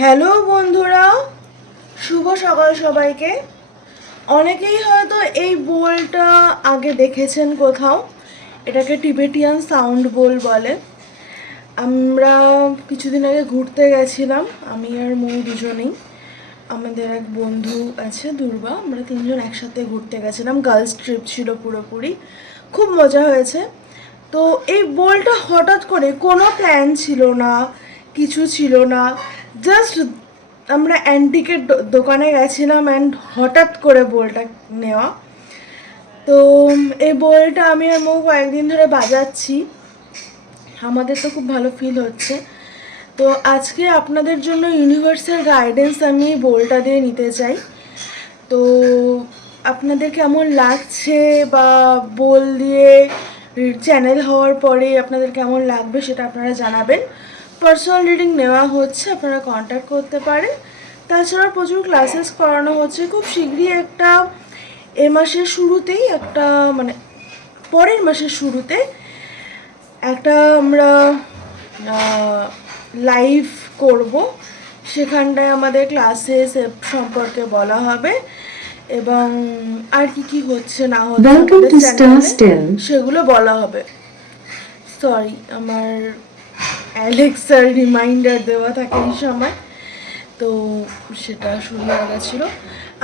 Hello বন্ধুরা, শুভ সকাল সবাইকে। অনেকেই হয়তো এই বোলটা আগে দেখেছেন কোথাও, এটাকে টিবেটিয়ান সাউন্ড বোল বলে। আমরা কিছুদিন আগে ঘুরতে গেছিলাম, আমি আর মৌ দুজনেই। আমাদের এক বন্ধু আছে, দুর্বা, আমরা তিনজন একসাথে ঘুরতে গেছিলাম গার্লস ট্রিপ ছিল পুরোপুরি। খুব মজা হয়েছে। তো এই বোলটা হঠাৎ করে কোনো প্ল্যান ছিল না, কিছু ছিল না জাস্ট আমরা অ্যান্টিকের দোকানে গেছিলাম অ্যান্ড হঠাৎ করে বোলটা নেওয়া। তো এই বোলটা আমি আর মৌ কয়েকদিন ধরে বাজাচ্ছি। আমাদের তো খুব ভালো ফিল হচ্ছে। তো আজকে আপনাদের জন্য ইউনিভার্সাল গাইডেন্স আমি বোলটা দিয়ে নিতে চাই। তো আপনাদের কেমন লাগছে বা বোল দিয়ে চ্যানেল হওয়ার পরে আপনাদের কেমন লাগবে সেটা আপনারা জানাবেন। পার্সোনাল রিডিং নেওয়া হচ্ছে আপনারা কন্ট্যাক্ট করতে পারেন। তাছাড়া প্রচুর ক্লাসেস করানো হচ্ছে। খুব শীঘ্রই একটা এ মাসের শুরুতেই একটা মানে পরের মাসের শুরুতে একটা আমরা লাইভ করব। সেখানটায় আমাদের ক্লাসেস সম্পর্কে বলা হবে এবং আর কি কি হচ্ছে না হচ্ছে. সেগুলো বলা হবে। সরি আমার অ্যালেক্সার রিমাইন্ডার দেওয়া থাকে এই সময়। তো সেটা শুরু হয়ে গেছিল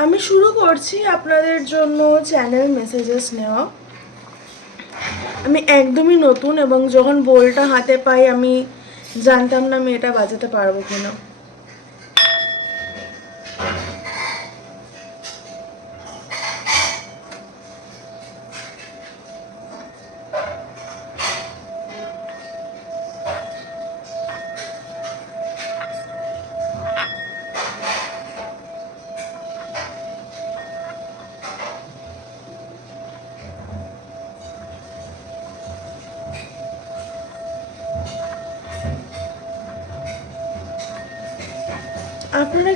আমি শুরু করছি আপনাদের জন্য চ্যানেল মেসেজেস নেওয়া। আমি একদমই নতুন এবং যখন বোলটা হাতে পাই, আমি জানতাম না আমি এটা বাজাতে পারব কিনা।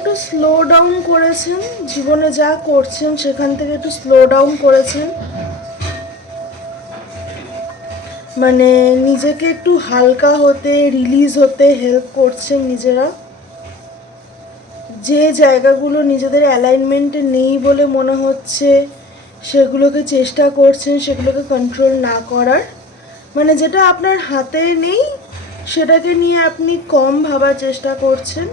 একটু স্লো ডাউন করেছেন, জীবনে যা করছেন সেখান থেকে একটু স্লো ডাউন করেছেন। মানে নিজেকে একটু হালকা হতে রিলিজ হতে হেল্প করছেন নিজেরা। যে জায়গাগুলো নিজেদের অ্যালাইনমেন্টে নেই বলে মনে হচ্ছে, সেগুলোকে চেষ্টা করছেন, সেগুলোকে কন্ট্রোল না করার। মানে যেটা আপনার হাতে নেই, সেটাকে নিয়ে আপনি কম ভাবার চেষ্টা করছেন।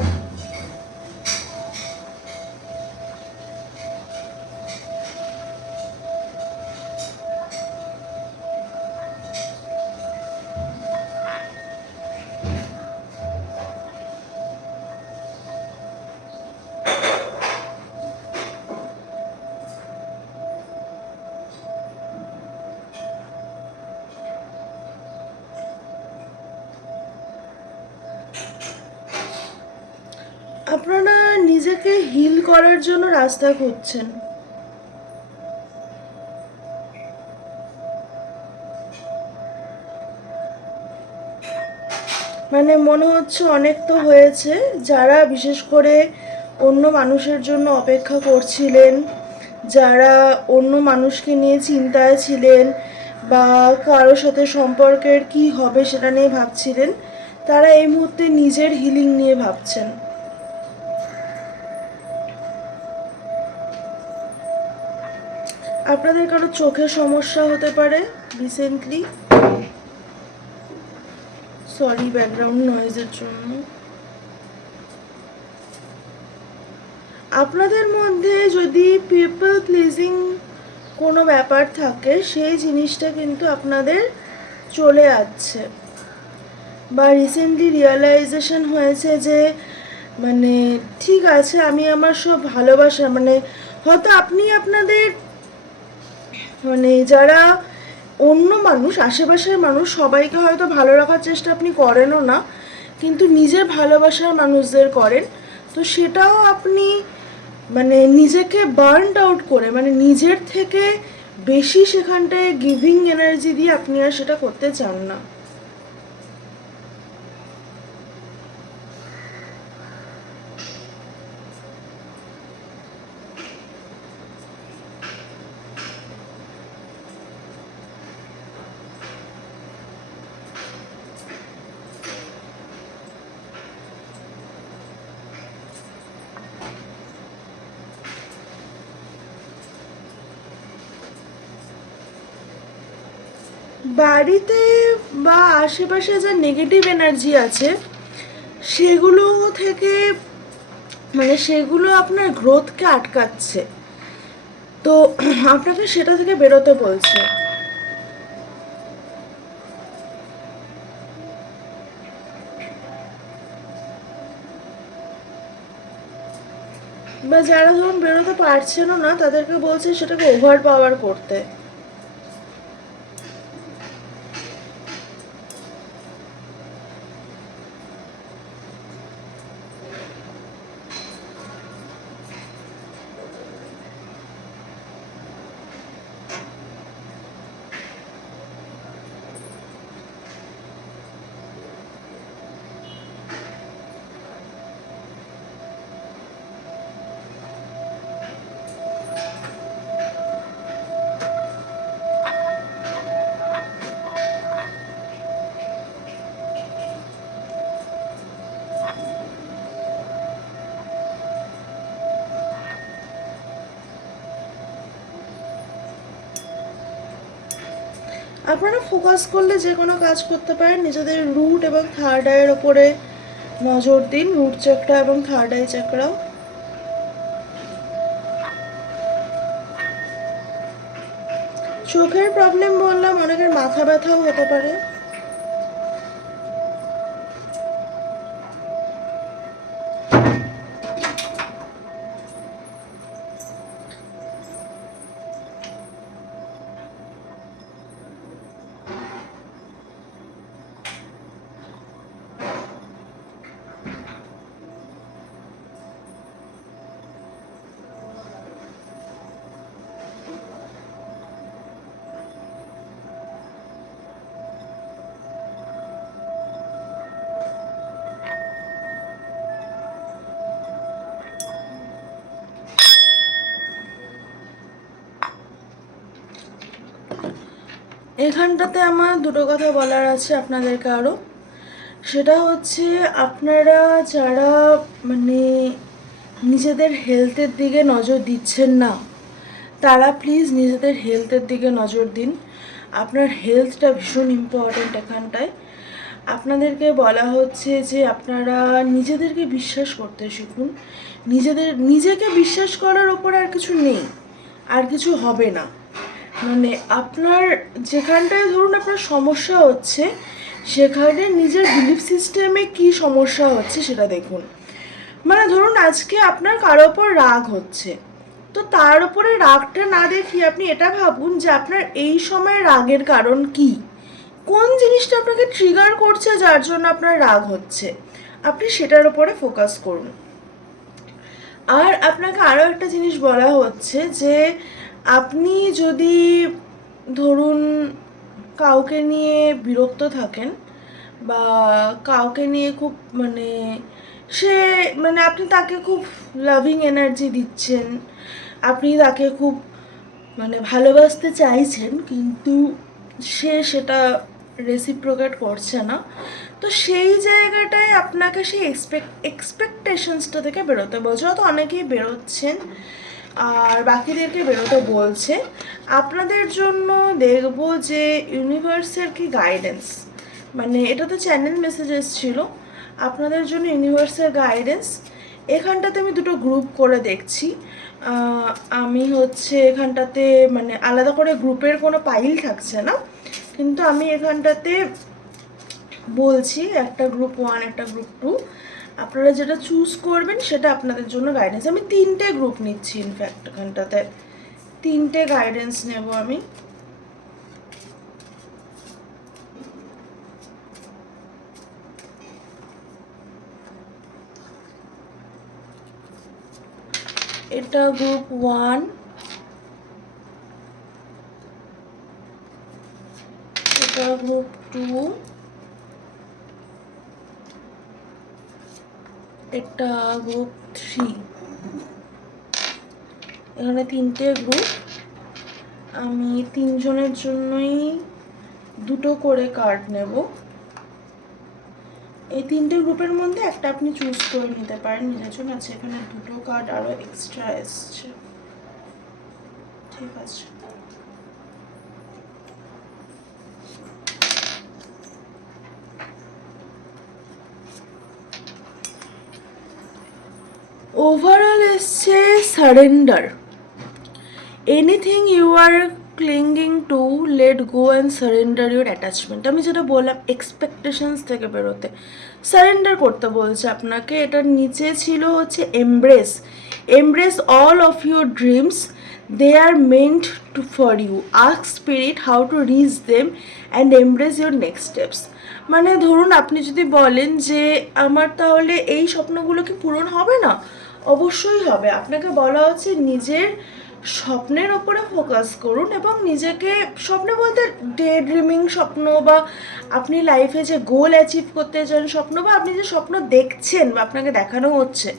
আপনারা নিজেকে হিল করার জন্য রাস্তা খুঁজছেন। মানে মনে হচ্ছে অনেক তো হয়েছে, যারা বিশেষ করে অন্য মানুষের জন্য অপেক্ষা করছিলেন, যারা অন্য মানুষকে নিয়ে চিন্তায় ছিলেন বা কারোর সাথে সম্পর্কের কি হবে সেটা নিয়ে ভাবছিলেন, তারা এই মুহূর্তে নিজের হিলিং নিয়ে ভাবছেন। আপনাদের কারও চোখের সমস্যা হতে পারে রিসেন্টলি সরি ব্যাকগ্রাউন্ড নয়েজের জন্য। আপনাদের মধ্যে যদি পিপল প্লিজিং কোনো ব্যাপার থাকে, সেই জিনিসটা কিন্তু আপনাদের চলে আসছে। বা রিসেন্টলি রিয়েলাইজেশন হয়েছে যে মানে ঠিক আছে, আমি আমার সব ভালোবাসা মানে হয়তো আপনি আপনাদের মানে যারা অন্য মানুষ, আশেপাশের মানুষ, সবাইকে হয়তো ভালো রাখার চেষ্টা আপনি করেনও না, কিন্তু নিজের ভালোবাসার মানুষদের করেন। তো সেটাও আপনি মানে নিজেকে বার্নড আউট করে মানে নিজের থেকে বেশি সেখানটায় গিভিং এনার্জি দিয়ে আপনি আর সেটা করতে চান না। বাড়িতে বা আশেপাশে যা নেগেটিভ এনার্জি আছে, সেগুলো থেকে মানে সেগুলো আপনার গ্রোথকে আটকাচ্ছে। তো আপনাকে সেটা থেকে বেরোতে বলছে। বা যারা ধরুন বেরোতে পারছেনও না, তাদেরকে বলছে সেটাকে ওভার পাওয়ার করতে। আপনারা ফোকাস করলে যে কোনো কাজ করতে পারেন। নিজেদের রুট এবং থার্ড আইয়ের ওপরে নজর দিন রুট চাকরা এবং থার্ড আই চাকরাও চোখের প্রবলেম বললাম, অনেকের মাথা ব্যথাও হতে পারে। এখানটাতে আমার দুটো কথা বলার আছে আপনাদেরকে আরও সেটা হচ্ছে, আপনারা যারা মানে নিজেদের হেলথের দিকে নজর দিচ্ছেন না, তারা প্লিজ নিজেদের হেলথের দিকে নজর দিন। আপনার হেলথটা ভীষণ ইম্পর্ট্যান্ট এখানটায়। আপনাদেরকে বলা হচ্ছে যে, আপনারা নিজেদেরকে বিশ্বাস করতে শিখুন। নিজেদের, নিজেকে বিশ্বাস করার ওপর আর কিছু নেই, আর কিছু হবে না। মানে আপনার যেখানটায় ধরুন আপনার সমস্যা হচ্ছে, সেখানে নিজের বিলিফ সিস্টেমে কি সমস্যা হচ্ছে সেটা দেখুন। মানে ধরুন আজকে আপনার কারও ওপর রাগ হচ্ছে, তো তার উপরে রাগটা না দেখিয়ে আপনি এটা ভাবুন যে আপনার এই সময় রাগের কারণ কি? কোন জিনিসটা আপনাকে ট্রিগার করছে যার জন্য আপনার রাগ হচ্ছে? আপনি সেটার উপরে ফোকাস করুন। আর আপনাকে আরও একটা জিনিস বলা হচ্ছে যে আপনি যদি, ধরুন, কাউকে নিয়ে বিরক্ত থাকেন বা কাউকে নিয়ে খুব মানে সে মানে আপনি তাকে খুব লাভিং এনার্জি দিচ্ছেন, আপনি তাকে খুব মানে ভালোবাসতে চাইছেন, কিন্তু সে সেটা রেসিপ্রোকেট করছে না, তো সেই জায়গাটায় আপনাকে সেই এক্সপেক্ট এক্সপেকটেশনসটা থেকে বেরোতে বলছে। হয়তো অনেকেই বেরোচ্ছেন আর বাকিদেরকে বেরোতে বলছে, আপনাদের জন্য দেখব যে ইউনিভার্সের কি গাইডেন্স মানে এটা তো চ্যানেল মেসেজেস ছিল, আপনাদের জন্য ইউনিভার্সের গাইডেন্স এখানটাতে আমি দুটো গ্রুপ করে দেখছি। আমি হচ্ছে এখানটাতে মানে আলাদা করে গ্রুপের কোনো পাইল থাকছে না, কিন্তু আমি এখানটাতে বলছি একটা গ্রুপ ওয়ান একটা গ্রুপ টু আপনারা যেটা চুজ করবেন সেটা আপনাদের জন্য গাইডেন্স আমি তিনটে গ্রুপ নিচ্ছি ইনফ্যাক্ট এখানটাতে তিনটে গাইডেন্স নেব আমি। এটা গ্রুপ ওয়ান এটা গ্রুপ টু এটা গ্রুপ থ্রি এখানে তিনটে গ্রুপ আমি তিনজনের জন্যই দুটো করে কার্ড নেব। এই তিনটে গ্রুপের মধ্যে একটা আপনি চুজ করে নিতে পারেন। নিজের আছে এখানে দুটো কার্ড আরও এক্সট্রা এসছে। ঠিক আছে। ওভারঅল এসছে surrender anything you are clinging to let go and surrender your attachment আমি যেটা বললাম এক্সপেকটেশনস থেকে বেরোতে। সারেন্ডার করতে বলছে আপনাকে এটার নিচে ছিল হচ্ছে embrace embrace all of your dreams they are meant to for you ask spirit how to reach them and embrace your next steps মানে ধরুন, আপনি যদি বলেন যে, আমার তাহলে এই স্বপ্নগুলো কি পূরণ হবে না? অবশ্যই হবে। আপনাকে বলা হচ্ছে নিজের স্বপ্নের ওপরে ফোকাস করুন এবং নিজেকে স্বপ্ন বলতে ডে ড্রিমিং স্বপ্ন বা আপনি লাইফে যে গোল অ্যাচিভ করতে চান স্বপ্ন বা আপনি যে স্বপ্ন দেখছেন বা আপনাকে দেখানো হচ্ছে,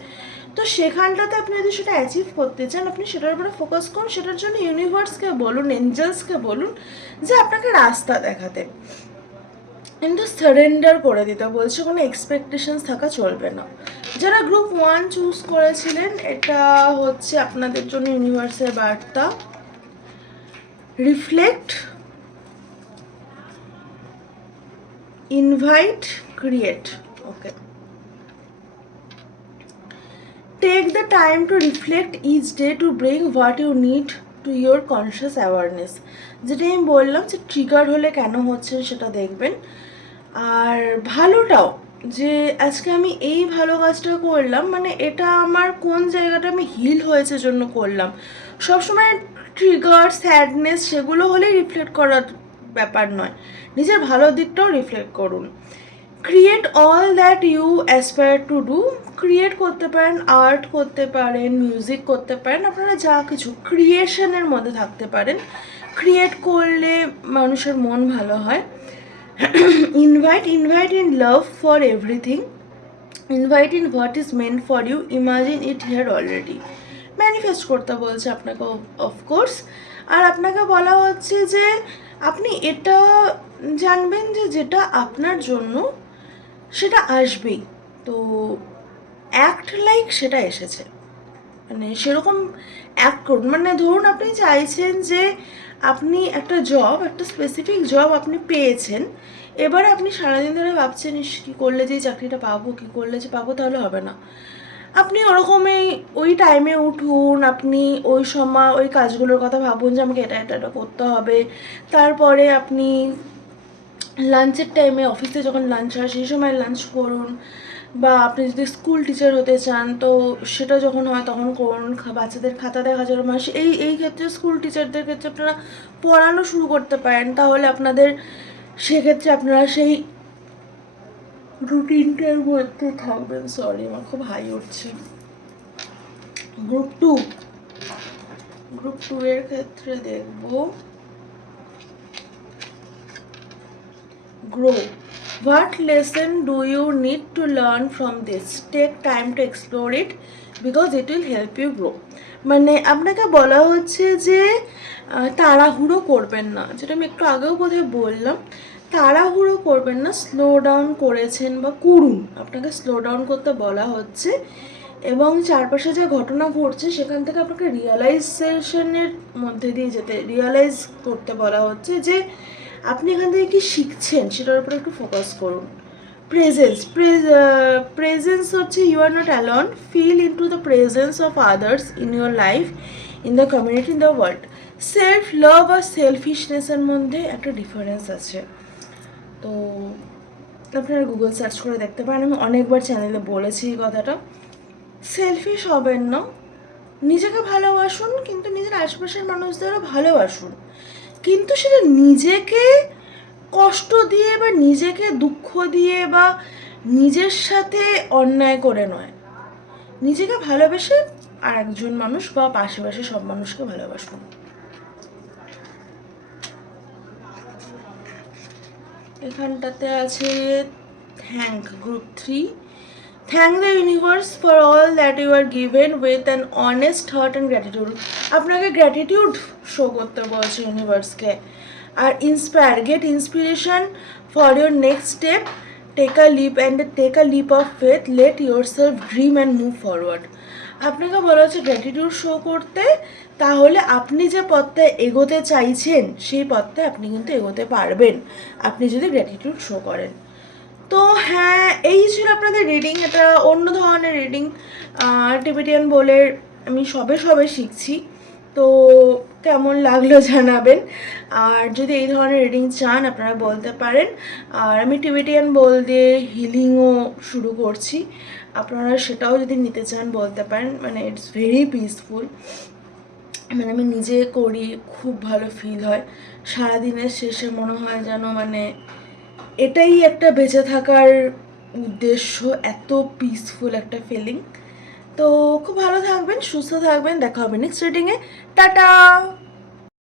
তো সেখানটাতে আপনি যদি সেটা অ্যাচিভ করতে চান, আপনি সেটার উপরে ফোকাস করুন। সেটার জন্য ইউনিভার্সকে বলুন এঞ্জেলসকে বলুন যে আপনাকে রাস্তা দেখাতে। কিন্তু সারেন্ডার করে দিতে। বলছে কোনো এক্সপেকটেশনস থাকা চলবে না। যারা গ্রুপ ওয়ান চুজ করেছিলেন, এটা হচ্ছে আপনাদের জন্য ইউনিভার্সের বার্তা। Reflect invite create okay take the time to reflect each day to bring what you need to your conscious awareness যেটা আমি বললাম যে ট্রিগার হলে কেন হচ্ছে সেটা দেখবেন। আর ভালোটাও যে আজকে আমি এই ভালো কাজটা করলাম মানে এটা আমার কোন জায়গাটা আমি হিল হয়েছে জন্য করলাম। সবসময় ট্রিগার স্যাডনেস সেগুলো হলেই রিফ্লেক্ট করার ব্যাপার নয়। নিজের ভালো দিকটাও রিফ্লেক্ট করুন। Create all that you aspire to do create করতে পারেন আর্ট করতে পারেন মিউজিক করতে পারেন, আপনারা যা কিছু ক্রিয়েশনের মধ্যে থাকতে পারেন। ক্রিয়েট করলে মানুষের মন ভালো হয়। Invite invite in love for everything invite in what is meant for you imagine it here already manifest করতে বলছে আপনাকে অফকোর্স আর আপনাকে বলা হচ্ছে যে, আপনি এটা জানবেন যে যেটা আপনার জন্য সেটা আসবেই। তো অ্যাক্ট লাইক সেটা এসেছে। মানে সেরকম অ্যাক্ট করুন। মানে ধরুন আপনি চাইছেন যে আপনি একটা জব একটা স্পেসিফিক জব আপনি পেয়েছেন। এবারে আপনি সারাদিন ধরে ভাবছেন কী করলে যে চাকরিটা পাবো, কী করলে যে পাবো, তাহলে হবে না। আপনি ওরকমই ওই টাইমে উঠুন, আপনি ওই সময় ওই কাজগুলোর কথা ভাবুন যে, আমাকে এটা এটা এটা করতে হবে। তারপরে আপনি লাঞ্চের টাইমে অফিসে যখন লাঞ্চ হয়, সেই সময় লাঞ্চ করুন। বা আপনি যদি স্কুল টিচার হতে চান, তো সেটা যখন হয় তখন করুন খা- বাচ্চাদের খাতা দেখা হাজার মাস এই এই ক্ষেত্রে স্কুল টিচারদের ক্ষেত্রে আপনারা পড়ানো শুরু করতে পারেন। তাহলে আপনাদের সেক্ষেত্রে আপনারা সেই রুটিনটার মধ্যে থাকবেন। সরি আমার খুব হাই উঠছে। গ্রুপ টু গ্রুপ টু এর ক্ষেত্রে দেখব। Grow. What lesson do you need to learn from this? Take time to explore it because it will help you grow. মানে আপনাকে বলা হচ্ছে যে তাড়াহুড়ো করবেন না যেটা আমি একটু আগেও বোধহয় বললাম, তাড়াহুড়ো করবেন না স্লো ডাউন করেছেন বা করুন আপনাকে স্লো ডাউন করতে বলা হচ্ছে এবং চারপাশে যে ঘটনা ঘটছে, সেখান থেকে আপনাকে রিয়ালাইজেশনের মধ্যে দিয়ে যেতে রিয়েলাইজ করতে বলা হচ্ছে যে আপনি এখান থেকে কি শিখছেন? সেটার উপরে একটু ফোকাস করুন। প্রেজেন্স প্রেজেন্স হচ্ছে you are not alone feel into the presence of others in your life in the community in the world self love আর সেলফিশনেসের মধ্যে একটা ডিফারেন্স আছে। তো আপনারা গুগল সার্চ করে দেখতে পারেন। আমি অনেকবার চ্যানেলে বলেছি এই কথাটা। সেলফিশ হবেন না। নিজেকে ভালোবাসুন, কিন্তু নিজের আশেপাশের মানুষদেরও ভালোবাসুন। কিন্তু সেটা নিজেকে কষ্ট দিয়ে বা নিজেকে দুঃখ দিয়ে বা নিজের সাথে অন্যায় করে নয়। নিজেকে ভালোবেসে আর একজন মানুষ বা পাশাপাশি সব মানুষকে ভালোবাসুন। এখানটাতে আছে thank group three thank the universe for all that you are given with an honest heart and gratitude আপনাকে গ্র্যাটিটিউড শো করতে বলছে ইউনিভার্সকে আর inspire get inspiration for your next step take a leap and take a leap of faith let yourself dream and move forward আপনাকে বলা হচ্ছে gratitude show করতে। তাহলে আপনি যে পথটা এগোতে চাইছেন, সেই পথটা আপনি কিন্তু এগোতে পারবেন। আপনি যদি গ্র্যাটিটিউড শো করেন। তো হ্যাঁ এই ছিল আপনাদের রিডিং এটা অন্য ধরনের রিডিং টিবেটিয়ান বলে আমি সবে সবে শিখছি। তো কেমন লাগল জানাবেন। আর যদি এই ধরনের রিডিং চান, আপনারা বলতে পারেন। আর আমি টিবেটিয়ান বল দিয়ে হিলিংও শুরু করছি। আপনারা সেটাও যদি নিতে চান, বলতে পারেন। মানে ইটস ভেরি পিসফুল মানে আমি নিজে করি, খুব ভালো ফিল হয়। সারাদিনের শেষে মনে হয় যেন মানে এটাই একটা বেঁচে থাকার উদ্দেশ্য, এত পিসফুল একটা ফিলিং তো খুব ভালো থাকবেন, সুস্থ থাকবেন, দেখা হবে নেক্সট রিডিংয়ে টাটা!